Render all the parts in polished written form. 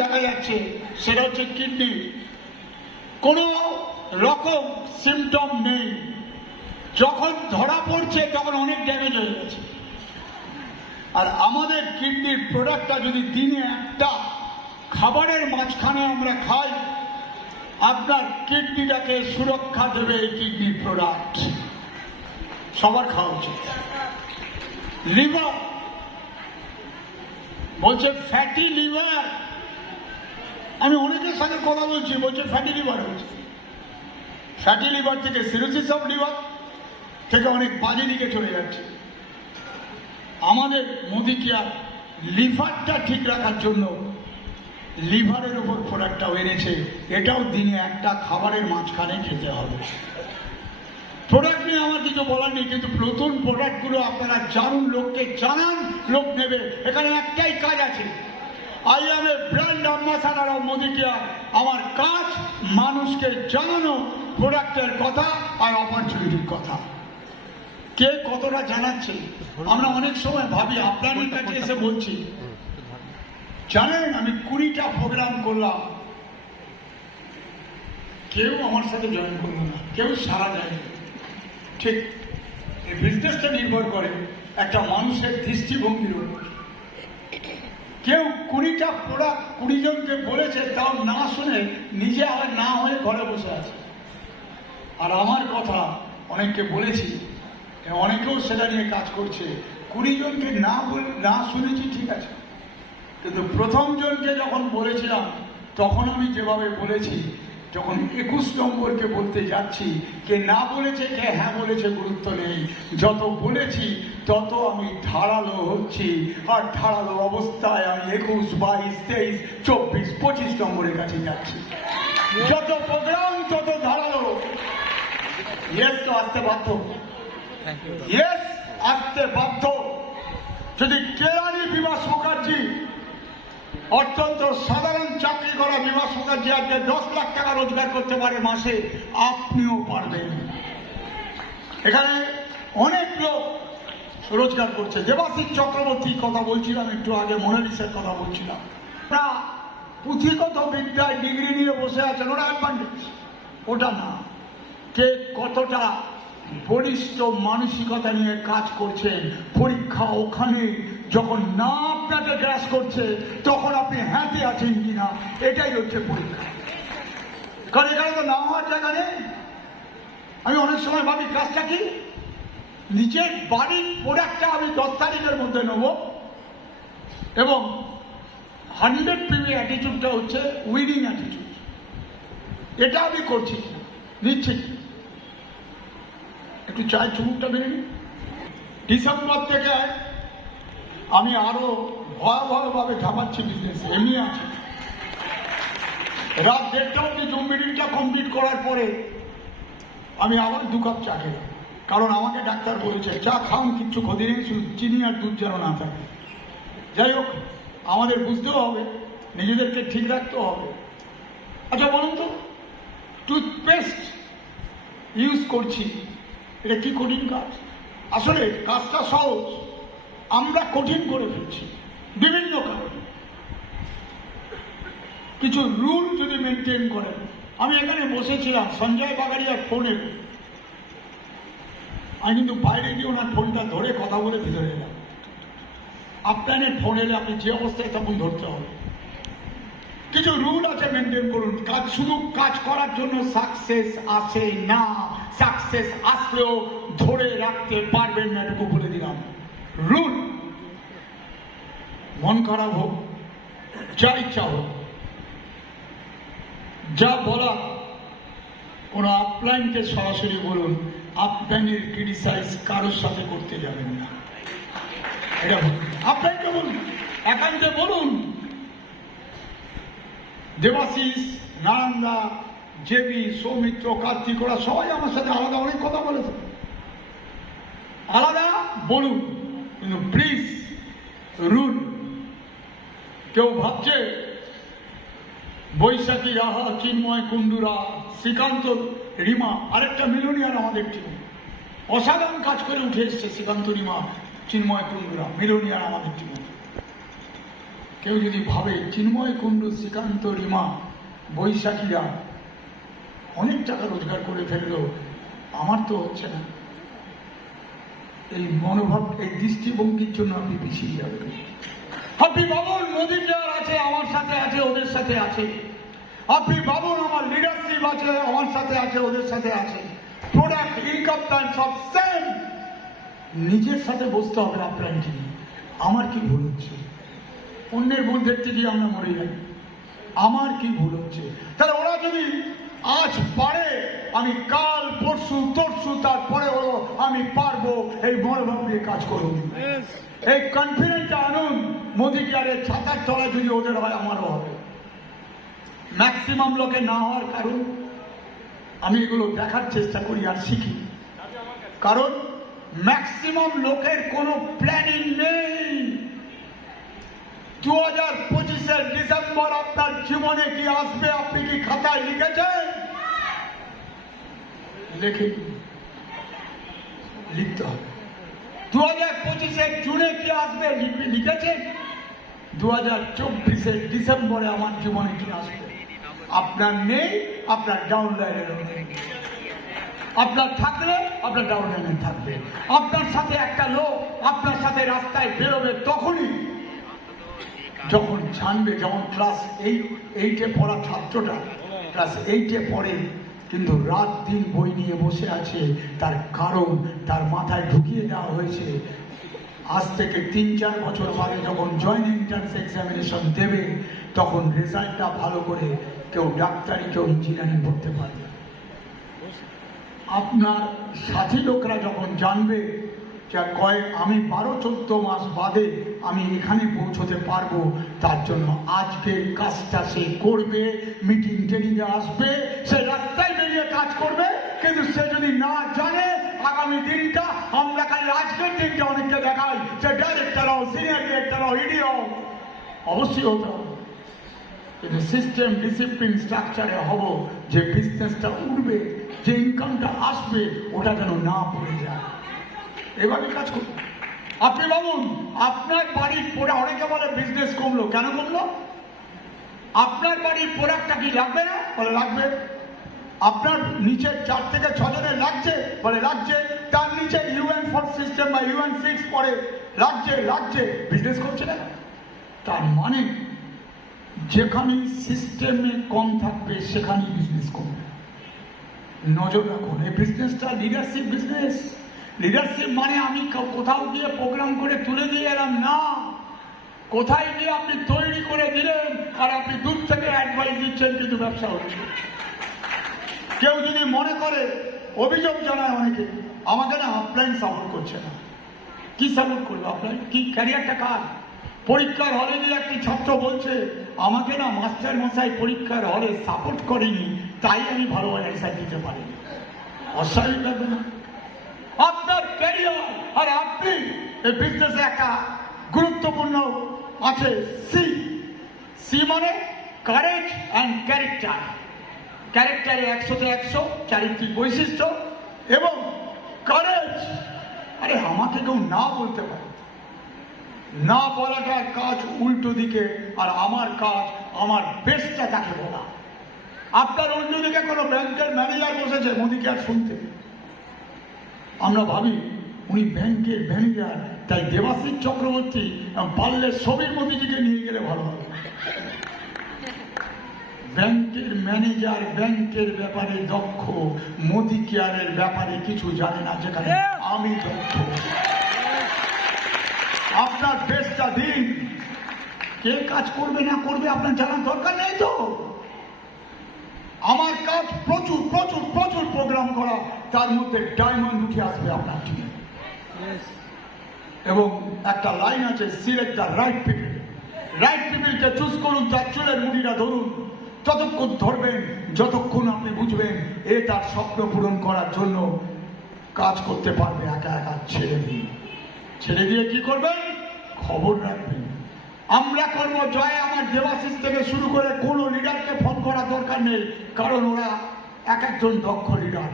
দেখা যাচ্ছে সেটা হচ্ছে কিডনি কোনো রকম সিমটম নেই, যখন ধরা পড়ছে তখন অনেক ড্যামেজ হয়ে গেছে। আর আমাদের কিডনির প্রোডাক্টটা যদি দিনে একটা খাবারের মাঝখানে আমরা খাই, আপনার কিডনিটাকে সুরক্ষা দেবে এই কিডনির প্রোডাক্ট। সবার খাওয়া উচিত। লিভার বলছে ফ্যাটি লিভার, আমি অনেকের সাথে কথা বলছি, বলছে ফ্যাটি লিভার হয়েছে। ফ্যাটি লিভার থেকে সিরোসিস অফ লিভার থেকে অনেক বাজে দিকে চলে যাচ্ছে। আমাদের মোদি কেয়ার লিভারটা ঠিক রাখার জন্য লিভারের উপর প্রোডাক্টটাও এনেছে, এটাও দিনে একটা খাবারের মাঝখানে খেতে হবে। প্রোডাক্ট নিয়ে আমার কিছু বলার নেই, কিন্তু নতুন প্রোডাক্টগুলো আপনারা জানুন, লোককে জানান, লোক নেবে। এখানে একটাই কাজ আছে, I M A brand ambassador of Modi care. আমার কাজ মানুষকে জানানো প্রোডাক্টের কথা আর অপরচুনিটির কথা। কে কতটা জানাচ্ছে আমরা অনেক সময় ভাবি। আপনাদের কাছে এসে বলছি, জানেন আমি 20টা প্রোগ্রাম করলাম, কেউ আমার সাথে জয়েন করলো না, কেউ সাড়া দেয়নি। ঠিক এই বিজনেসটা নির্ভর করে একটা মানুষের দৃষ্টিভঙ্গির উপর। কেউ 20টা প্রোডাক্ট 20 জনকে বলেছে, তাও না শুনে নিজে আবার না হয়ে ঘরে বসে আছে। আর আমার কথা অনেককে বলেছি, অনেকেও সেটা নিয়ে কাজ করছে। 20 জনকে না শুনেছি ঠিক আছে, কিন্তু প্রথম জনকে যখন বলেছিলাম তখন আমি যেভাবে বলেছি, যখন 21 নম্বরকে বলতে যাচ্ছি, কে না বলেছে কে হ্যাঁ বলেছে গুরুত্ব নেই, যত বলেছি তত আমি ধারালো হচ্ছি। আর ধারালো অবস্থায় আমি 21, 22, 23, 24, 25 নম্বরের কাছে যাচ্ছি। যত প্রোগ্রাম তত ধারালো। ইয়েস তো আসতে বাধ্য, ইয়েস আসতে বাধ্য। যদি কেরানি বিভাস মুখার্জি, অত্যন্ত সাধারণ চাকরি করা বিভাস মুখার্জি আজকে 10 লাখ টাকা রোজগার করতে পারে মাসে, আপনিও পারবেন। এখানে অনেক লোক রোজগার করছে। দেবাশিস চক্রবর্তীর কথা বলছিলাম একটু আগে, মোনালিসার কথা বলছিলাম। ওরা পুঁথিগত বিদ্যায় ডিগ্রি নিয়ে বসে আছেন, ওরা অ্যাডভান্টেজ, ওটা না। কে কতটা বলিষ্ঠ মানসিকতা নিয়ে কাজ করছেন, পরীক্ষা ওখানে যখন না আপনাকে গ্রাস করছে তখন আপনি হ্যাঁতে আছেন কিনা, এটাই হচ্ছে পরীক্ষা। কারণ এখানে তো না হওয়ার জায়গা নেই। আমি অনেক সময় ভাবি কাজটা কি, নিজের বাড়ির প্রোডাক্টটা আমি 10 তারিখের মধ্যে নেব, এবং 100 পিভি অ্যাটিটিউডটা হচ্ছে উইনিং অ্যাটিটিউড। এটা আমি করছি, নিচ্ছি। একটু চায় চুমুকটা বেরিয়ে নিই। ডিসেম্বর থেকে আমি আরো ভয়াবহভাবে ঝাঁপাচ্ছি বিজনেস, এমনি আছে। রাত 1:30 অব্দি জুম মিটিংটা কমপ্লিট করার পরে আমি আবার 2 কাপ চা খেলাম, কারণ আমাকে ডাক্তার বলেছে চা খাওয়ান কিচ্ছু ক্ষতি নেই, শুধু চিনি আর দুধ যেন না থাকে। যাই হোক, আমাদের বুঝতেও হবে, নিজেদেরকে ঠিক রাখতেও হবে। আচ্ছা বলুন তো, টুথপেস্ট ইউজ করছি, এটা কি কঠিন কাজ? আসলে কাজটা সহজ, আমরা কঠিন করে ফেলছি বিভিন্ন কারণে। কিছু রুল যদি মেনটেন করেন। আমি এখানে বসেছিলাম, সঞ্জয় বাগারিয়ার ফোনে, আমি কিন্তু বাইরে গিয়ে ওনার ফোনটা ধরে কথা বলে ভিতরে এলাম। আপনার ফোন এলে আপনি যে অবস্থায় তখন ধরতে হবে। কিছু রুল আছে, মেনটেন করুন। কাজ শুধু কাজ করার জন্য সাকসেস আসে না, সাকসেস আসলেও ধরে রাখতে পারবেন না, এটুকু বলে দিলাম। রুল, মন খারাপ হোক, যা ইচ্ছা হোক, যা বলা কোনো আপলাইনকে সরাসরি বলুন, আপলাইনের ক্রিটিসাইজ কারোর সাথে করতে যাবেন না। এটা আপলাইনকে বলুন, একান্তে বলুন। দেবাশিস, নারায়ণদা, জেবি, সৌমিত্র, কার্তিক, ওরা সবাই আমার সাথে আলাদা অনেক কথা বলেছে, আলাদা বলুন, কিন্তু প্লিজ রুল। কেউ ভাবছে বৈশাখী, রাহা, চিন্ময়, কুণ্ডুরা, শ্রীকান্ত, রিমা, আরেকটা মিলনিয়ার আমাদের টিমে অসাধারণ কাজ করে উঠে এসছে। শ্রীকান্ত, রিমা, চিন্ময়, কুণ্ডুরা, মিলনিয়ার আমাদের টিমে। কেউ যদি ভাবে চিন্ময় কুণ্ডু, শ্রীকান্ত, রিমা, বৈশাখীরা অনেক টাকা রোজগার করে ফেললো, আমার তো হচ্ছে না, এই মনোভাব, এই দৃষ্টিভঙ্গির জন্য আপনি পিছিয়ে যাবেন। আপনি ভাবুন মোদী কেয়ার আছে, আমার সাথে আছে, ওদের সাথে আছে। আপনি ভাবুন আমার লিডারশিপ আছে, আমার সাথে আছে, ওদের সাথে আছে। প্রোডাক্ট, ইনকাম প্ল্যান সব সেম। নিজের সাথে বসতে হবে আপনার কি আমার কি ভুল হচ্ছে। অন্যের ভুল দেখতে গিয়ে আমরা মরে যাই, আমার কি ভুল হচ্ছে। তাহলে ওরা যদি আজ পারে, আমি কাল পরশু তরশু তারপরে হলো আমি পারবো, এই মনোভাব নিয়ে কাজ করুন। এই কনফিডেন্সটা আনুন। মোদী কেয়ারের ছাতার তলায় যদি ওদের হয়, আমারও হবে। ম্যাক্সিমাম লোকে না হওয়ার কারণ আমি এগুলো দেখার চেষ্টা করি আর শিখি। কারণ ম্যাক্সিমাম লোকের কোনো প্ল্যানিং নেই। 2025 ডিসেম্বর আপনার জীবনে কি আসবে আপনি কি খাতায় লিখেছেন? লিখতে হবে। 2025 জুনে কি আসবে লিখেছেন? 2024 ডিসেম্বরে আমার জীবনে কি আসবে? আপনার নেই, আপনার ডাউন লাইনেরও নেই। আপনার থাকলে আপনার ডাউন লাইনে থাকবে। আপনার সাথে একটা লোক আপনার সাথে রাস্তায় বেরোবে তখনই যখন জানবে, যেমন ক্লাস 8-এ পড়া ছাত্রটা ক্লাস 8-এ পড়ে কিন্তু রাত দিন বই নিয়ে বসে আছে, তার কারণ তার মাথায় ঢুকিয়ে দেওয়া হয়েছে আজ থেকে 3-4 বছর বাদে যখন জয়েন্ট এন্ট্রান্স এক্সামিনেশন দেবে তখন রেজাল্টটা ভালো করে কেউ ডাক্তারি, কেউ ইঞ্জিনিয়ারিং পড়তে পারবে। আপনার সাথী লোকরা যখন জানবে যে আমি 12-14 মাস বাদে আমি এখানে পৌঁছতে পারবো, তার জন্য আজকের কাজটা সে করবে, মিটিং ট্রেনিংয়ে আসবে, সে রাস্তায় বেরিয়ে কাজ করবে। কিন্তু সে যদি না জানে আগামী দিনটা, আমরা খালি আজকের দিনটা অনেককে দেখাই যে ডাইরেক্টর হও, সিনিয়র ডিরেক্টর হও, ইডি হও, অবশ্যই হতে হবে। কিন্তু সিস্টেম, ডিসিপ্লিন, স্ট্রাকচারে হব যে বিজনেসটা উঠবে, যে ইনকামটা আসবে ওটা যেন না পড়ে যায়, এভাবে কাজ করুন। আপনি ভাবুন আপনার বাড়ির প্রোডাক্ট, অনেকে বলে বিজনেস কমলো, কেন কমলো? আপনার বাড়ির প্রোডাক্টটা কি লাগবে না? বলে লাগবে। আপনার নিচে 4 থেকে 6 জনের লাগছে, বলে লাগছে। তার নিচে UN4 সিস্টেম বা UN6 পরে লাগছে, বিজনেস করছে না। তার মানে যেখানে সিস্টেমে কম থাকবে সেখানেই বিজনেস কমবে। নজর রাখুন। এই বিজনেসটা লিডারশিপ বিজনেস। লিডারশিপ মানে আমি কোথাও গিয়ে প্রোগ্রাম করে তুলে দিয়ে এলাম না, কোথায় গিয়ে আপনি তৈরি করে দিলেন আর আপনি দূর থেকে অ্যাডভাইস দিচ্ছেন, কিন্তু ব্যবসা হচ্ছে। কেউ যদি মনে করে, অভিযোগ জানায় অনেকে, আমাকে না অফলাইন সাপোর্ট করছে না। কি সাপোর্ট করবে অফলাইন? কি ক্যারিয়ারটা কার? পরীক্ষার হলে গিয়ে একটি ছাত্র বলছে আমাকে না মাস্টার মশাই পরীক্ষার হলে সাপোর্ট করেনি, তাই আমি ভালো অ্যান্সার দিতে পারিনি। অস্বাভাবিক লাগবে না? আপনার ক্যারিয়ার আর আপনি এই বিজনেসে একটা গুরুত্বপূর্ণ আছে সি মানে কারেজ অ্যান্ড ক্যারেক্টার। ক্যারেক্টারে 100-তে 100 চারিত্রিক বৈশিষ্ট্য এবং কারেজ। আরে আমাকে কেউ না বলতে পারে, না বলাটার কাজ উল্টো দিকে, আর আমার কাজ আমার বেস্টটা তাকে বলা। আপনার উল্টো দিকে কোনো ব্যাংকের ম্যানেজার বসেছে মোদী কেয়ার শুনতে, আমরা ভাবি উনি ব্যাংকের ম্যানেজার, তাই দেবাশিস চক্রবর্তী পারলে ছবির মোদীজিকে নিয়ে গেলে ভালো হবে। ব্যাংকের ম্যানেজার ব্যাংকের ব্যাপারে দক্ষ, মোদী কেয়ারের ব্যাপারে কিছু জানে না, যেখানে আমি দক্ষ। আপনার বেস্টটা দিন, কে কাজ করবে না করবে আপনার জানার দরকার নেই তো। আমার কাজ প্রচুর প্রচুর প্রচুর প্রোগ্রাম করা, তার মধ্যে ডায়মন্ড উঠে আসবে আপনার টিমে। এবং একটা লাইন আছে, select the right people. Right পিপলকে চুজ করুন, তার চুলের মুড়িটা ধরুন। ততক্ষণ ধরবেন যতক্ষণ আপনি বুঝবেন এ তার স্বপ্ন পূরণ করার জন্য কাজ করতে পারবে। একা একা ছেড়ে দিয়ে কি করবেন? খবর রাখবেন। আমরা করব জয়। আমার দেবাশিস থেকে শুরু করে কোনো লিডারকে ফোন করার দরকার নেই, কারণ ওরা এক একজন দক্ষ লিডার।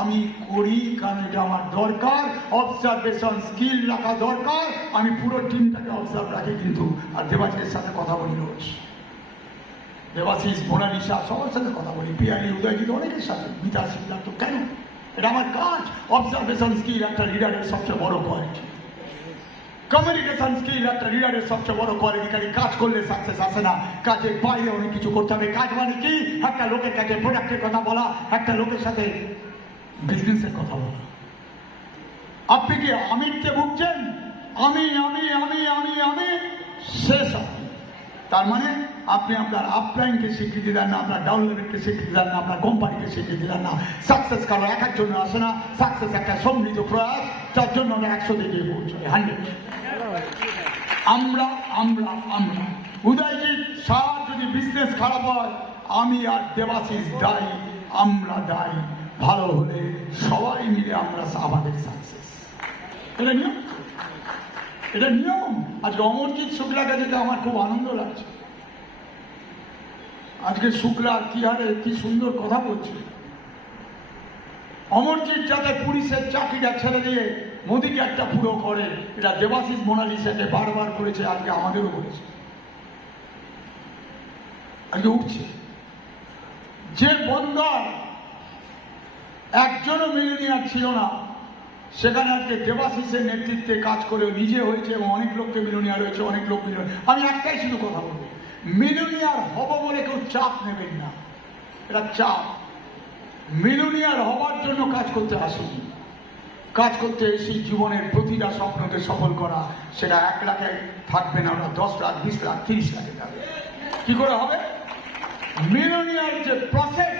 আমি করি, কারণ এটা আমার দরকার। অবজারভেশন স্কিল রাখা দরকার। আমি পুরো টিমটাকে অবজার্ভ রাখি কিন্তু। আর দেবাশিসের সাথে কথা বলি রোজ, দেবাশিস, মোনালিসা, সবার সাথে কথা বলি, পিয়ালি, উদয়জিৎ, অনেকের সাথে, মিতা, সিদ্ধার্থ। কেন? এটা আমার কাজ। অবজারভেশন স্কিল একটা লিডারের সবচেয়ে বড় কোয়ালিটি। কমিউনিকেশন স্কিল একটা লিডারের সবচেয়ে বড় কোয়ালিটি। খালি কাজ করলে সাকসেস আসে না, কাজের বাইরে অনেক কিছু করতে হবে। কাজ মানে কি? একটা লোকের কাছে প্রোডাক্টের কথা বলা, একটা লোকের সাথে বিজনেসের কথা বলা। আপনি কি আমিত্বে ভুগছেন? আমি আমি আমি আমি আমি শেষ। আপনি তার মানে আপনি আপনার আপলাইনকে স্বীকৃতি দেন না, আপনার ডাউন লেভেলকে স্বীকৃতি দেন না, আপনার কোম্পানিকে স্বীকৃতি দেন না। সাকসেস কারো একার জন্য আসে না। সাকসেস একটা সম্মিলিত প্রয়াস, যার জন্য আমরা 100 দিকে পৌঁছাই, 100। আমরা আমরা আমরা উদয়জিৎ শাহ যদি বিজনেস খারাপ হয়, আমি আর দেবাশিস দায়ী, আমরা দায়ী। ভালো হলে সবাই মিলে আমরা আমাদের সাকসেস। এটা নিয়ম, এটা নিয়ম। আজকে অমরজিৎ শুক্লাকে দেখে আমার খুব আনন্দ লাগছে। আজকে শুক্লা কি হারে কি সুন্দর কথা বলছে। অমরজিৎ যাতে পুলিশের চাকরিটা ছেড়ে দিয়ে মোদীকে একটা পুরো করে, এটা দেবাশিস মোনালিসাকে বারবার করেছে, আজকে আমাদেরও বলেছে। আজকে উঠছে যে বন্দর একজনও মিলিনিয়ার ছিল না, সেখানে আজকে দেবাশিসের নেতৃত্বে কাজ করে নিজে হয়েছে এবং অনেক লোককে মিলিনিয়ার হয়েছে, অনেক লোক মিলিনিয়ার। আমি একটাই শুধু কথা বলবো, মিলিনিয়ার হব বলে কেউ চাপ নেবেন না। এটা চাপ। মিলিনিয়ার হওয়ার জন্য কাজ করতে আসুন। কাজ করতে এসে জীবনের প্রতিটা স্বপ্নকে সফল করা, সেটা 1 লাখে থাকবে না, ওরা 10 লাখ, 20 লাখ, 30 লাখে যাবে। কি করে হবে? মিলিনিয়ার যে প্রসেস,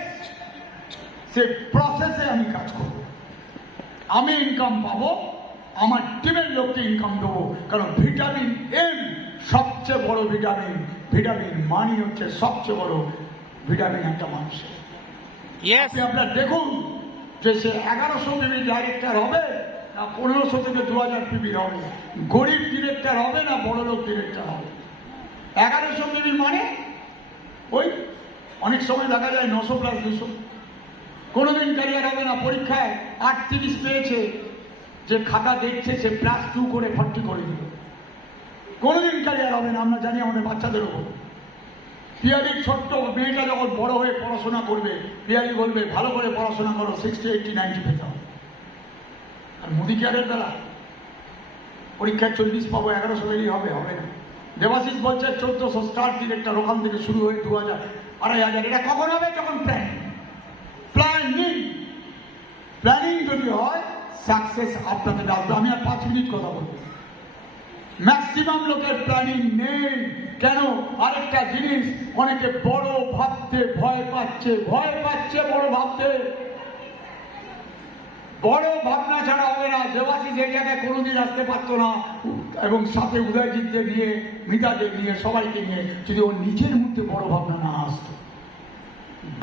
সেই প্রসেসে আমি কাজ করব। আমি ইনকাম পাবো, আমার টিমের লোককে ইনকাম দেবো। কারণ ভিটামিন এম সবচেয়ে বড় ভিটামিন। ভিটামিন মানি হচ্ছে সবচেয়ে বড় ভিটামিন একটা মানুষের। আপনি আপনার দেখুন যে সে 1100 পিবি ডাইরেক্টর হবে না 1500 থেকে 2000 পিবি হবে, গরিব ডিরেক্টর হবে না বড় লোক ডিরেক্টর হবে। 1100 পিবি মানে ওই অনেক সময় দেখা যায় 900 প্লাস 200। কোনোদিন ক্যারিয়ার হবে না। পরীক্ষায় 38 পেয়েছে, যে খাতা দেখছে সে +2 করে 40 করে দিল। কোনোদিন ক্যারিয়ার হবে না। আমরা জানি আমাদের বাচ্চাদের ওপর। পিয়ালির ছোট্ট মেয়েটা যখন বড় হয়ে পড়াশোনা করবে, পিয়ালি বলবে ভালো করে পড়াশোনা করো, 60, 80, 90 পেতে হবে। আর মোদি কেয়ারের বেলা পরীক্ষায় 40 পাবো, 1100 পেলেই হবে? হবে না। দেবাশিস বলছে 1400 স্টার ডিরেক্টর, ওখান থেকে শুরু হয়ে 2000, 2500। এটা কখন হবে? যখন প্ল্যানিং যদি হয়, সাকসেস আপনাদের আসবে। আমি আর 5 মিনিট কথা বলবো। ম্যাক্সিমাম লোকের প্ল্যানিং নেই। কেন? আরেকটা জিনিস, অনেকে বড় ভাবতে ভয় পাচ্ছে, বড় ভাবতে। বড় ভাবনা ছাড়া হবে না। দেবাশিস এই জায়গায় কোনোদিন আসতে পারতো না, এবং সাথে উদয়জিৎদের নিয়ে, মিতাদের নিয়ে, সবাইকে নিয়ে, যদি ওর নিজের মধ্যে বড় ভাবনা না আসতো।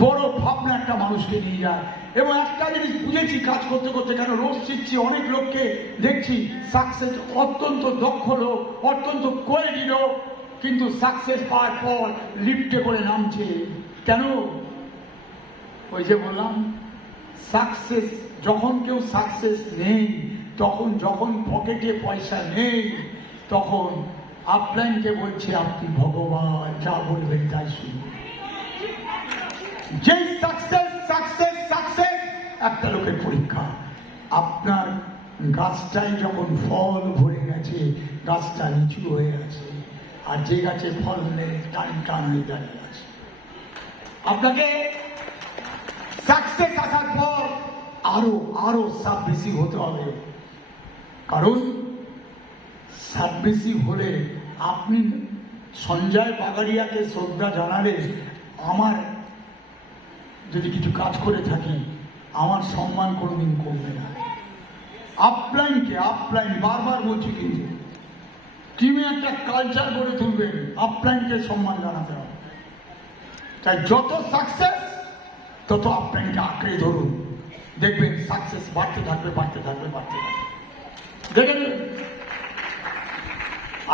বড় ভাবনা একটা মানুষকে নিয়ে যায়। এবং একটা জিনিস বুঝেছি কাজ করতে করতে, কেন রোজ শিখছি, অনেক লোককে দেখছি সাকসেস, অত্যন্ত দক্ষ লোক, অত্যন্ত কোয়ালিটি লোক, কিন্তু সাকসেস পাওয়ার পর লিফটে করে নামছে। কেন? ওই যে বললাম, সাকসেস যখন কেউ সাকসেস নেই, তখন যখন পকেটে পয়সা নেই, তখন আপলাইনকে বলছে আপনি ভগবান, যা বলবেন তাই শুনবেন। যেই সাকসেস সাকসেস সাকসেস একটা লোকের পরীক্ষা। আপনার গাছটাই যখন ফল ভরে গেছে, গাছটা নিচু হয়ে আছে, আর যে গাছে ফল নেই টান টান হয়ে দাঁড়িয়ে আছে। আপনাকে সাকসেস আসার পর আরো আরো সাবমিসিভ হতে হবে। কারণ সাবমিসিভ হলে আপনি সঞ্জয় বাগারিয়াকে শ্রদ্ধা জানালে, আমার যদি কিছু কাজ করে থাকি, আমার সম্মান কোনোদিন কমবে না। আপলাইনকে, আপলাইন বারবার বলছি, কিন্তু টিমে একটা কালচার গড়ে তুলবেন, আপলাইনকে সম্মান জানাতে হবে। তাই যত সাকসেস তত আপলাইনকে আঁকড়ে ধরুন, দেখবেন সাকসেস বাড়তে থাকবে, বাড়তে থাকবে, বাড়তে থাকবে। দেখেন,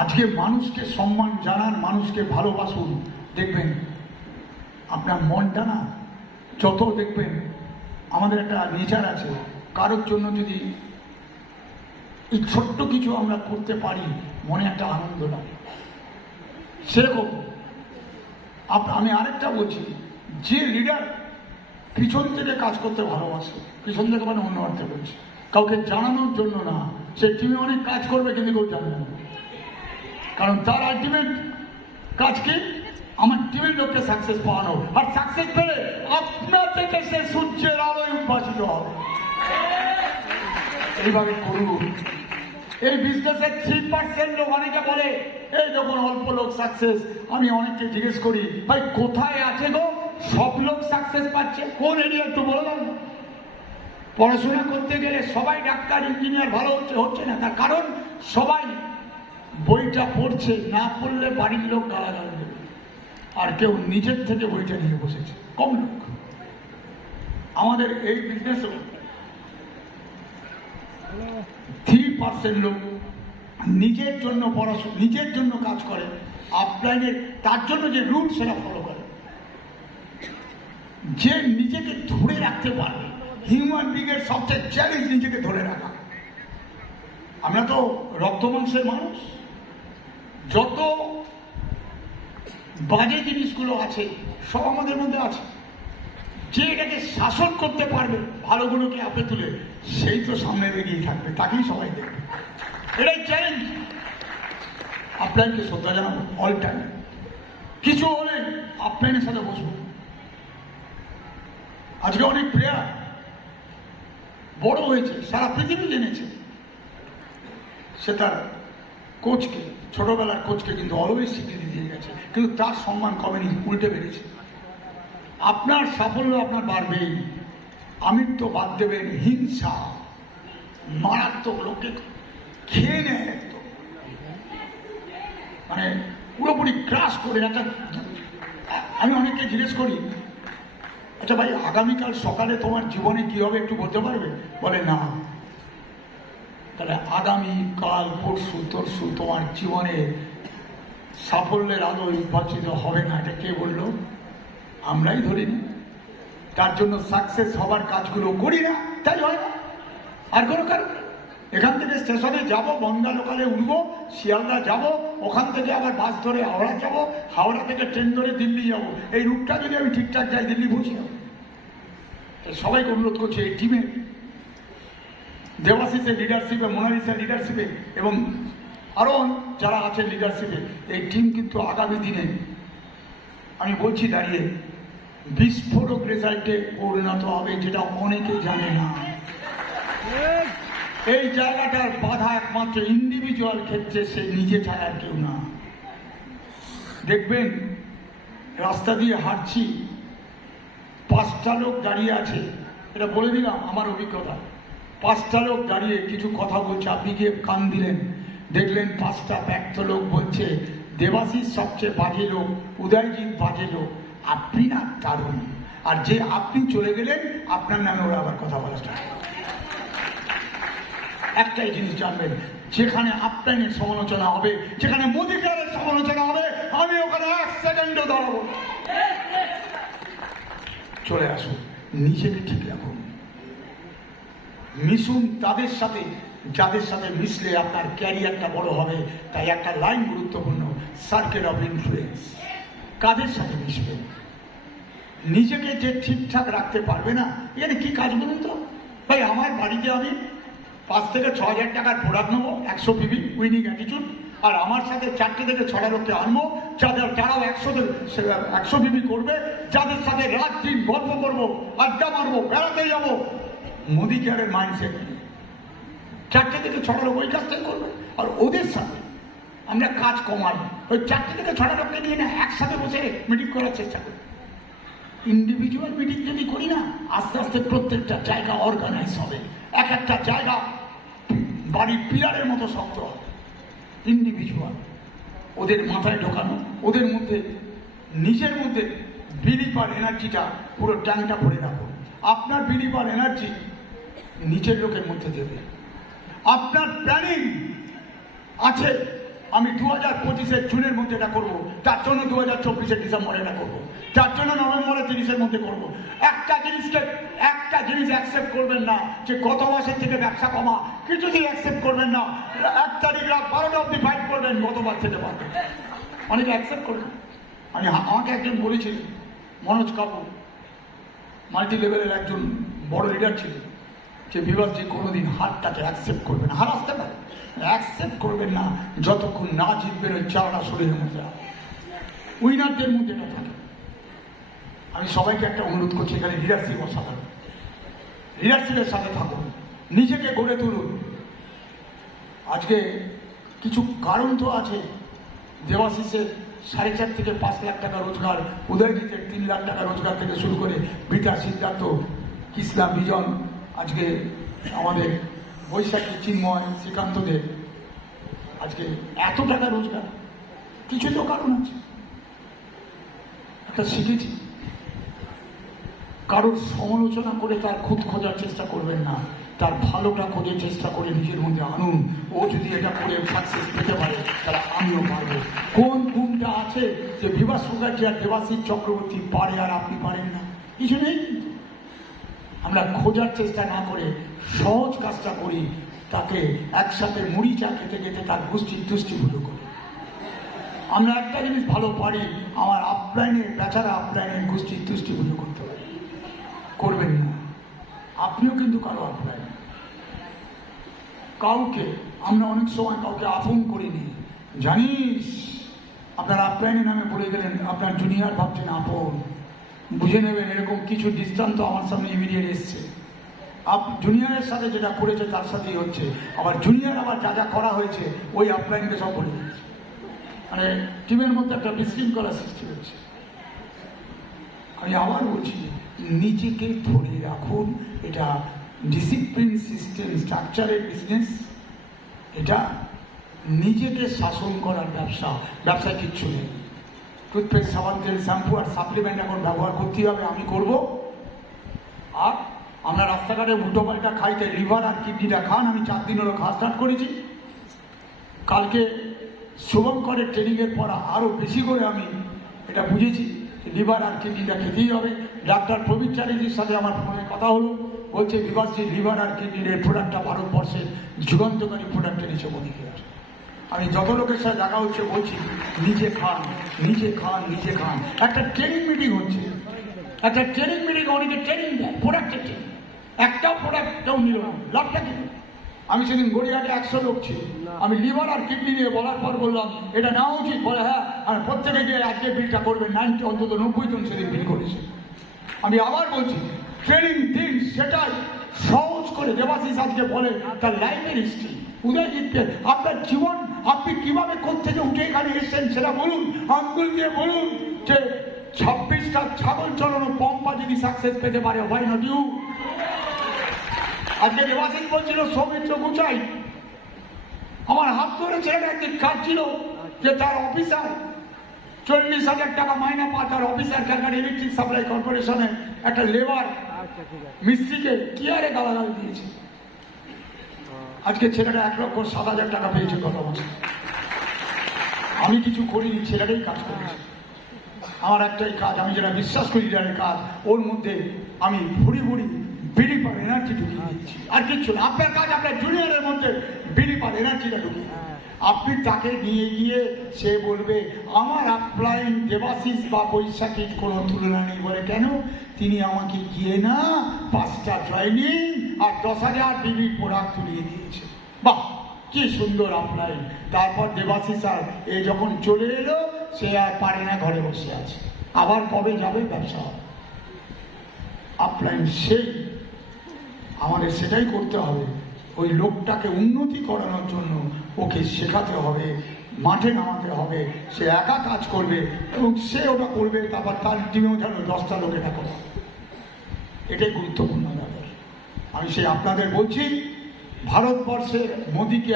আজকে মানুষকে সম্মান জানান, মানুষকে ভালোবাসুন, দেখবেন আপনার মনটা না, যত দেখবেন আমাদের একটা নেচার আছে, কারোর জন্য যদি এই ছোট্ট কিছু আমরা করতে পারি মনে একটা আনন্দ লাগে। সেরকম আমি আরেকটা বলছি, যে লিডার পিছন থেকে কাজ করতে ভালোবাসে, পিছন থেকে মানে অন্য অর্থে বলছি, কাউকে জানানোর জন্য না, সে টিমে অনেক কাজ করবে কিন্তু কেউ জানবে না, কারণ তার আলটিমেট কাজ কি আমার টিমের লোককে সাকসেস পাওয়ানো, আর সাকসেস পেলে আপনার থেকে সে সূর্যের আলোয় উদ্ভাসিত হবে। এইভাবে করুন। এই বিজনেসের 3% লোক অনেকে বলে এই যখন অল্প লোক সাকসেস, আমি অনেককে জিজ্ঞেস করি ভাই কোথায় আছে গো সব লোক সাকসেস পাচ্ছে, কোন এরিয়া একটু বলে দাও। পড়াশোনা করতে গেলে সবাই ডাক্তার ইঞ্জিনিয়ার ভালো হচ্ছে না, তার কারণ সবাই বইটা পড়ছে, না পড়লে বাড়ির লোক গালাগাল দেবে, আর কেউ নিজের থেকে বইটা নিয়ে বসেছে, কম লোক। আমাদের এই বিজনেসও 3% লোক নিজের জন্য পড়াশোনা, নিজের জন্য কাজ করে, আপলাইনের তার জন্য যে রুট সেটা ফলো করে, যে নিজেকে ধরে রাখতে পারবে। হিউম্যান বিং এর সবচেয়ে চ্যালেঞ্জ নিজেকে ধরে রাখা। আমরা তো রক্ত মাংসের মানুষ, যত বাজে জিনিসগুলো আছে সব আমাদের মধ্যে আছে, যে এটাকে শাসন করতে পারবে ভালোগুলোকে আপে তুলে, সেই তো সামনে এগিয়ে থাকবে, তাকেই সবাই দেখবে। এটাই চ্যালেঞ্জ। আপনাকে শ্রদ্ধা জানাবো অল টাইম, কিছু হলে আপনার সাথে বসবো। আজকে অনেক প্লেয়ার বড় হয়েছে, সারা পৃথিবী জেনেছে, সে তার কোচকে, ছোটবেলার কোচকে কিন্তু অলওয়েজ স্বীকৃতি দিয়ে গেছে, কিন্তু তার সম্মান কমেনি, উল্টে বেড়েছে। আপনার সাফল্য আপনার বাড়বেই, আমিত্ব বাদ দেবেন, হিংসা মারাত্মক, লোককে খেয়ে নেয় একদম, মানে পুরোপুরি ক্রাশ করে একটা। আমি অনেককে জিজ্ঞেস করি, আচ্ছা ভাই আগামীকাল সকালে তোমার জীবনে কি হবে একটু বলতে পারবে? বলে না। তাহলে আগামী কাল পরশু তরশু তোমার জীবনে সাফল্যের আলো উদ্ভাসিত হবে না, এটা কে বললো? আমরাই ধরিনি। তার জন্য সাকসেস হবার কাজগুলো করি না, তাই হয় না, আর কোনো কারণ। এখান থেকে স্টেশনে যাব, বনগা লোকালে উঠবো, শিয়ালদা যাব, ওখান থেকে আবার বাস ধরে হাওড়া যাব, হাওড়া থেকে ট্রেন ধরে দিল্লি যাব। এই রুটটা যদি আমি ঠিকঠাক যাই, দিল্লি পৌঁছে যাবো। সবাইকে অনুরোধ করছি এই টিমে, দেবাশিসের লিডারশিপে, মোনালিসার লিডারশিপে এবং আরও যারা আছেন লিডারশিপে, এই টিম কিন্তু আগামী দিনে আমি বলছি দাঁড়িয়ে বিস্ফোরক রেজাল্টে পরিণত হবে, যেটা অনেকে জানে না। এই জায়গাটার বাধা একমাত্র ইন্ডিভিজুয়াল ক্ষেত্রে, সে নিজে ছাড়া আর কেউ না। দেখবেন রাস্তা দিয়ে হাঁটছি, 5টা লোক দাঁড়িয়ে আছে, এটা বলে দিলাম আমার অভিজ্ঞতা। 5টা লোক দাঁড়িয়ে কিছু কথা বলছে, আপনি গিয়ে কান দিলেন, দেখলেন 5টা ব্যক্ত লোক বলছে দেবাশিস সবচেয়ে বাজে লোক, উদয়জিৎ বাজে লোক, আপনি না দারুণ। আর যে আপনি চলে গেলেন, আপনার নামে ওরা আবার কথা বলা স্টার্ট করে। একটাই জিনিস জানবেন, যেখানে আপনার সমালোচনা হবে, যেখানে মোদিকারের সমালোচনা হবে, আমি ওখানে 1 সেকেন্ডও দাঁড়াবো। চলে আসুন, নিজেকে ঠিক রাখুন, মিশুন তাদের সাথে যাদের সাথে মিশলে আপনার ক্যারিয়ারটা বড় হবে। তাই একটা লাইন গুরুত্বপূর্ণ, সার্কেল অফ ইনফ্লুয়েন্স। কাদের সাথে মিশবেন? নিজেকে যে ঠিকঠাক রাখতে পারবে না, এখানে কি কাজ বলুন তো ভাই? আমার বাড়িতে আমি 5 থেকে 6 হাজার টাকার প্রোডাক্ট নেবো, 100 পিবি উইনিং অ্যাটিটিউড, আর আমার সাথে 4টে থেকে 6টা লোককে আনবো, তারাও 100 পিবি করবে, যাদের সাথে রাত দিন গল্প করবো, আড্ডা মারবো, বেড়াতে যাবো। মোদি কেয়ারের মাইন্ডসেট নিয়ে 4টে থেকে 6টা লোক ওই কাজটাই করবে, আর ওদের সাথে আমরা কাজ কমাই। ওই 4টে থেকে 6টা লোককে নিয়ে না একসাথে বসে মিটিং করার চেষ্টা করি। ইন্ডিভিজুয়াল মিটিং যদি করি না, আস্তে আস্তে প্রত্যেকটা জায়গা অর্গানাইজ হবে, এক একটা জায়গা বাড়ির পিলারের মতো শক্ত হবে। ইন্ডিভিজুয়াল ওদের মাথায় ঢোকানো, ওদের মধ্যে নিজের মধ্যে বিলিভ আর এনার্জিটা পুরো ট্যাঙ্কটা ভরে রাখো। আপনার বিলিভ আর এনার্জি নিচের লোকের মধ্যে দেবে। আপনার প্ল্যানিং আছে, আমি 2025-এর জুনের মধ্যে এটা করবো, তার জন্য 2024-এর ডিসেম্বরে এটা করবো, তার জন্য নভেম্বরের 30-এর মধ্যে করবো। একটা জিনিস অ্যাকসেপ্ট করবেন না যে গত মাসের থেকে ব্যবসা কমা, কিছুতেই অ্যাকসেপ্ট করবেন না। 1 তারিখ রাত 12টা অব্দি ফাইট করবেন, গতবার থেকে পারবেন। অনেকে অ্যাকসেপ্ট করবেন। আমাকে একজন বলেছিলেন, মনোজ কাপুর মাল্টি লেভেলের একজন বড় লিডার ছিলেন, যে বিভাসজি কোনোদিন হারটাকে অ্যাকসেপ্ট করবেন না। হার আসতে পারে, অ্যাকসেপ্ট করবেন না যতক্ষণ না জিতবেন ওই চালটা শরীরের মধ্যে। উইনারদের মধ্যে এটা থাকে। আমি সবাইকে একটা অনুরোধ করছি, এখানে লিডারশিপ অসাধারণ, লিডারশিপের সাথে থাকুন, নিজেকে গড়ে তুলুন। আজকে কিছু কারণ তো আছে। দেবাশিসের 4.5 থেকে 5 লাখ টাকা রোজগার, উদয়জিতের 3 লাখ টাকা রোজগার থেকে শুরু করে বিতা, সিদ্ধার্থ, কৃষ্ণা, বিজন, আজকে আমাদের বৈশাখী, চিন্ময়, শ্রীকান্তদের আজকে এত টাকা রোজগার। কিছু তো কারণ আছে। একটা শিখেছি, কারোর সমালোচনা করে তার খুদ খোঁজার চেষ্টা করবেন না, তার ভালোটা খোঁজার চেষ্টা করে নিজের মধ্যে আনুন। ও যদি এটা করে সাকসেস পেতে পারে, তাহলে আমিও পারবো। কোন গুণটা আছে যে বিভাস মুখার্জি আর দেবাশিস চক্রবর্তী পারে আর আপনি পারেন না? কিছু নেই। আমরা খোঁজার চেষ্টা না করে সহজ কাজটা করি, তাকে একসাথে মুড়ি চা খেতে খেতে তার গোষ্ঠীর তুষ্টিগুলো করি। আমরা একটা জিনিস ভালো পারি, আমার আপলাইনের বেচারা আপলাইনের গোষ্ঠীর তুষ্টিগুলো করতে পারি। করবেন না, আপনিও কিন্তু কারো আপলাইন। কাউকে আমরা অনেক সময় কাউকে আপন করিনি। জানিস আপনার আপলাইনের নামে বলে গেলেন, আপনার জুনিয়র ভাবছেন আপন। বুঝে নেবেন, এরকম কিছু দৃষ্টান্ত আমার সামনে ইমিডিয়েট এসছে। জুনিয়রের সাথে যেটা করেছে তার সাথেই হচ্ছে, আবার জুনিয়র আবার যা যা করা হয়েছে ওই আপলাইনকে সব বলে দিয়েছে। মানে টিমের মধ্যে একটা বিশৃঙ্খলা সৃষ্টি হচ্ছে। আমি আবার বলছি, নিজেকে ধরে রাখুন। এটা ডিসিপ্লিন সিস্টেম স্ট্রাকচারের বিজনেস, এটা নিজেকে শাসন করার ব্যবসা। ব্যবসায় কিচ্ছু নেই। টুথপেস্ট, সাবান তেল, শ্যাম্পু আর সাপ্লিমেন্ট এখন ব্যবহার করতেই হবে, আমি করব। আর আমরা রাস্তাঘাটে উল্টো পাল্টা খাইতে লিভার আর কিডনিটা খান। আমি 4 দিন হলো খাওয়া স্টার্ট করেছি। কালকে শুভঙ্করের ট্রেনিংয়ের পর আরও বেশি করে আমি এটা বুঝেছি, লিভার আর কিডনিটা খেতেই হবে। ডাক্তার প্রবীর চ্যাটার্জির সাথে আমার ফোনে কথা হলো, বলছে বিভাসজি লিভার আর কিডনির প্রোডাক্টটা ভারতবর্ষের যুগান্তকারী প্রোডাক্টের হিসেবে অধিকার আছে। আমি যত লোকের সাথে দেখা হচ্ছে বলছি, নিজে খান, নিজে খান, নিজে খান। একটা ট্রেনিং মিটিং হচ্ছে, একটা ট্রেনিং মিটিং, অনেকে ট্রেনিং দেয় প্রোডাক্টের ট্রেনিং। একটাও প্রোডাক্ট কেউ নিল না, লাভটা কি? আমি সেদিন গড়িয়াহাটে 100 লোক ছিল। আমি লিভার আর কিডনি নিয়ে বলার পর বললাম এটা নেওয়া উচিত। বলে হ্যাঁ, আর প্রত্যেকে গিয়ে আজকে বিলটা করবে। 90 অন্তত 90 জন সেদিন বিল করেছে। আমি আবার বলছি, ট্রেনিং দিন, সেটাই সহজ করে। দেবাশিস আজকে বলে তার লাইফের হিস্ট্রি, উদয়জিৎকে আপনার জীবন, আপনি কিভাবে কোত্থেকে উঠে এখানে এসেছেন সেটা বলুন, আঙ্গুল দিয়ে বলুন। যে 26টা ছাগল চলানো পম্পা যদি সাকসেস পেতে পারে, হোয়াই নট ইউ? আজকে দেবাশিস বলছিল সৌমিত্র গুচাই, আমার হাত ধরে ছেলেটা একদিন কাটছিল যে তার অফিসার 40,000 টাকা মাইনা পা, তার অফিসার ক্যালকাটা ইলেকট্রিক সাপ্লাই কর্পোরেশনের একটা লেবার মিস্ত্রিকে কি আরে গালাগালি দিয়েছে। আজকে ছেলেটা 1,07,000 টাকা পেয়েছে গত বছর। আমি কিছু করিনি, ছেলেটাই কাজ করেছে। আমার একটাই কাজ, আমি যেটা বিশ্বাস করি লিডারের কাজ, ওর মধ্যে আমি ভুড়ি ভুড়ি বিলিভ আর এনার্জি ঢুকিয়ে দিয়েছি। আর কিচ্ছু না। আপনার কাজ আপনার জুনিয়রের মধ্যে বিলিভ আর এনার্জিটা ঢুকিয়ে। আপনি তাকে নিয়ে গিয়ে সে বলবে আমার আপলাইন দেবাশিস বা বৈশাখীর কোনো তুলনা নেই। বলে কেন? তিনি আমাকে গিয়ে না 5টা ট্রেনিং আর 10,000 বিবি প্রোডাক্ট তুলিয়ে দিয়েছে। বাহ, কি সুন্দর আপলাইন। তারপর দেবাশিস আর এ যখন চলে এলো, সে আর পারে না, ঘরে বসে আছে। আবার কবে যাবে? ব্যবসা আপলাইন সেই। আমাদের সেটাই করতে হবে। ওই লোকটাকে উন্নতি করানোর জন্য ওকে শেখাতে হবে, মাঠে নামাতে হবে। সে একা কাজ করবে এবং সে ওটা করবে, তারপর তার টিমেও যেন 10টা লোক এটা করে। এটাই গুরুত্বপূর্ণ ব্যাপার। আমি সেই আপনাদের বলছি, ভারতবর্ষের মোদিকে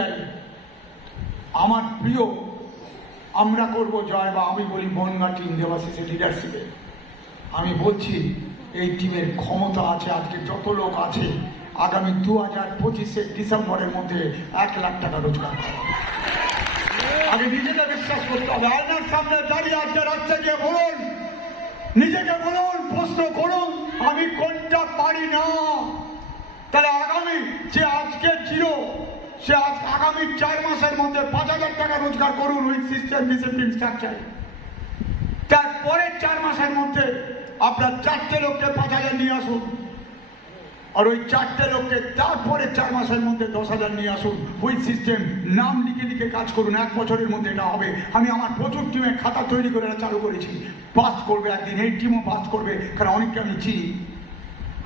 আমার প্রিয়, আমরা করব জয়, বা আমি বলি বনগা টিম দেবাশিসের লিডারশিপে। আমি বলছি এই টিমের ক্ষমতা আছে। আজকে যত লোক আছে, আগামী 2025-এর ডিসেম্বরের মধ্যে 1 লাখ টাকা রোজগার করা। আগে নিজেকে বিশ্বাস করতে হবে। আয়নার সামনে দাঁড়িয়ে আজকে রাস্তা গিয়ে বলুন, নিজেকে বলুন, প্রশ্ন করুন, আমি কোনটা পারি না, তাহলে আগামী যে আজকে জিরো, সে আগামী 4 মাসের মধ্যে 5,000 টাকা রোজগার করুন উইথ সিস্টেম ডিসিপ্লিন স্ট্রাকচার। তারপরে 4 মাসের মধ্যে আপনার 4টে লোককে 5,000 নিয়ে আসুন, আর ওই 4টে লোককে তারপরে 4 মাসের মধ্যে 10,000 নিয়ে আসুন উইথ সিস্টেম। নাম লিখে লিখে কাজ করুন, 1 বছরের মধ্যে এটা হবে। আমি আমার প্রচুর টিমে খাতা তৈরি করে এটা চালু করেছি। পাস করবে একদিন, এই টিমও পাস করবে, কারণ অনেককে আমি চিনি।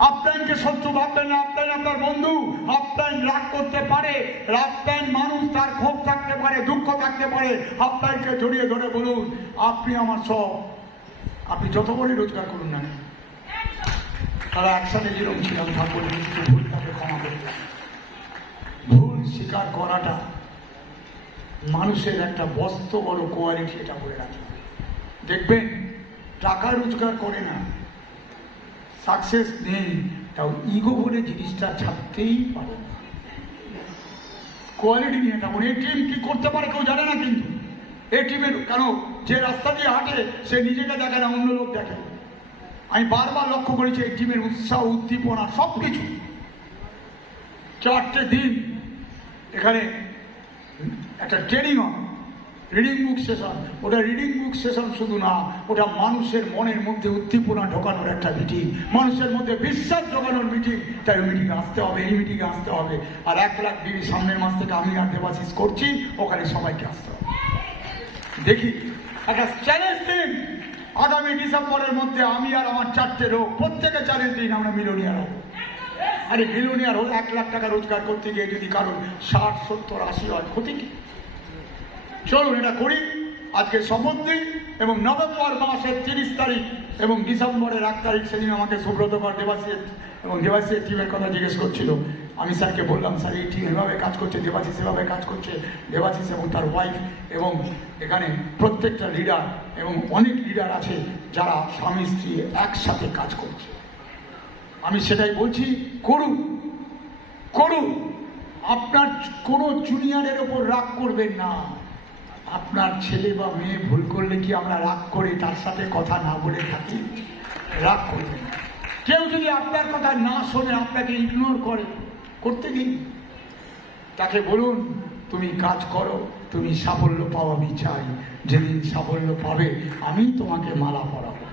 আপনাকে শত্রু ভাববেন না, আপনার আপনার বন্ধু। আপনার রাগ করতে পারে, আপনার মানুষ, তার ক্ষোভ থাকতে পারে, দুঃখ থাকতে পারে। আপনাকে জড়িয়ে ধরে বলুন, আপনি আমার সব, আপনি যত বড়ই রোজগার করুন না, তারা একসাথে যেরকম ছিলাম থাকবো, ভুল তাকে ক্ষমা করে। ভুল স্বীকার করাটা মানুষের একটা বস্ত বড় কোয়ালিটি, এটা বলে রাখি। দেখবেন টাকা রোজগার করে না, সাকসেস নেই, তাও ইগো বলে জিনিসটা ছাড়তেই পারে না। কোয়ালিটি নিয়ে থাকুন। এই টিম কি করতে পারে কেউ জানে না, কিন্তু এই টিমের কেন যে রাস্তা দিয়ে হাঁটে সে নিজেকে দেখে না, অন্য লোক দেখে। আমি বারবার লক্ষ্য করেছি এই টিমের উৎসাহ, উদ্দীপনা, সব কিছু। 4টে দিন এখানে একটা ট্রেনিং হয়, রিডিং বুক সেশন। ওটা রিডিং বুক সেশন শুধু না, ওটা মানুষের মনের মধ্যে উদ্দীপনা ঢোকানোর একটা মিটিং, মানুষের মধ্যে বিশ্বাস ঢোকানোর মিটিং। তাই ওই মিটিংয়ে আসতে হবে, এই মিটিংয়ে আসতে হবে। আর 1 লাখ বিবি সামনের মাস থেকে আমি আর দেবাশিস করছি, ওখানে সবাইকে আসতে হবে। দেখি একটা চ্যালেঞ্জ দিন, আগামী ডিসেম্বরের মধ্যে আমি আর আমার 4টে লোক প্রত্যেকে চ্যালেঞ্জ দিন, আমরা মিলিয়নিয়ার হব। আরে মিলিয়নিয়ার হলে 1 লাখ টাকা রোজগার করতে গিয়ে যদি কারণ 60, 70, 80 হয়, ক্ষতি কি? চলুন এটা করি। আজকে শপথ দিই, এবং নভেম্বর মাসের 30 তারিখ এবং ডিসেম্বরের 1 তারিখ, সেদিন আমাকে সুব্রত কর দেবাশিস এবং দেবাশিসের টিমের কথা জিজ্ঞেস করছিল। আমি স্যারকে বললাম, স্যার এই টিম এভাবে কাজ করছে, দেবাশিস এভাবে কাজ করছে। দেবাশিস এবং তার ওয়াইফ এবং এখানে প্রত্যেকটা লিডার এবং অনেক লিডার আছে যারা স্বামী স্ত্রী একসাথে কাজ করছে। আমি সেটাই বলছি, করুন করুন। আপনার কোনো জুনিয়রের ওপর রাগ করবেন না। আপনার ছেলে বা মেয়ে ভুল করলে কি আমরা রাগ করে তার সাথে কথা না বলে থাকি? রাগ করবেন না। কেউ যদি আপনার কথা না শোনে, আপনাকে ইগনোর করে, করতে দিন। তাকে বলুন, তুমি কাজ করো, তুমি সাফল্য পাও, আমি চাই। যেদিন সাফল্য পাবে আমি তোমাকে মালা পরাবো।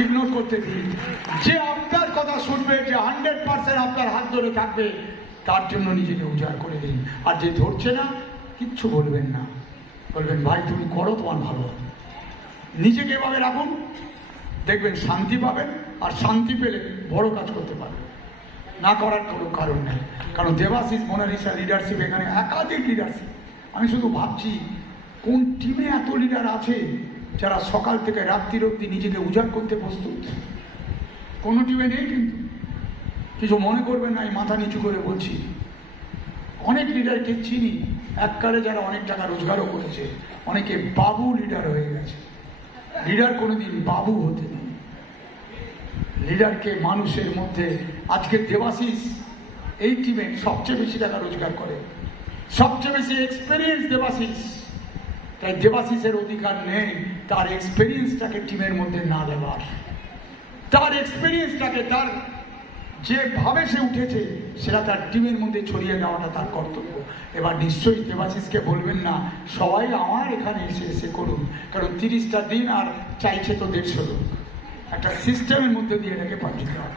ইগনোর করতে দিন। যে আপনার কথা শুনবে, যে 100% আপনার হাত ধরে থাকবে, তার জন্য নিজেকে উজাড় করে দিন। আর যে ধরছে না, কিচ্ছু বলবেন না, বলবেন ভাই তুমি করো, তোমার ভালো হবে। নিজেকে এভাবে রাখুন, দেখবেন শান্তি পাবেন। আর শান্তি পেলে বড় কাজ করতে পারবেন। না করার কোনো কারণ নেই। কারণ দেবাশিস, মোনালিসা লিডারশিপ, এখানে একাধিক লিডারশিপ। আমি শুধু ভাবছি কোন টিমে এত লিডার আছে যারা সকাল থেকে রাত্রির অবধি নিজেকে উজাড় করতে প্রস্তুত। কোনো টিমে নেই, কিন্তু কিছু মনে করবেন না, এই মাথা নিচু করে বলছি। অনেক লিডারকে চিনি এককালে, যারা অনেক টাকা রোজগারও করেছে। অনেকে বাবু লিডার হয়ে গেছে। লিডার কোনোদিন বাবু হতে নেই। লিডারকে মানুষের মধ্যে, আজকে দেবাশিস এই টিমে সবচেয়ে বেশি টাকা রোজগার করে, সবচেয়ে বেশি এক্সপেরিয়েন্স দেবাশিস। তাই দেবাশিসের অধিকার নেই তার এক্সপেরিয়েন্সটাকে টিমের মধ্যে না দেওয়ার। তার এক্সপেরিয়েন্সটাকে, তার যেভাবে সে উঠেছে, সেটা তার টিমের মধ্যে ছড়িয়ে দেওয়াটা তার কর্তব্য। এবার নিশ্চয়ই দেবাশিসকে বলবেন না সবাই আমার এখানে এসে এসে করুন, কারণ 30টা দিন আর চাইছে তো 150 লোক। একটা সিস্টেমের মধ্যে দিয়ে এটাকে পাঠিয়ে দেওয়া।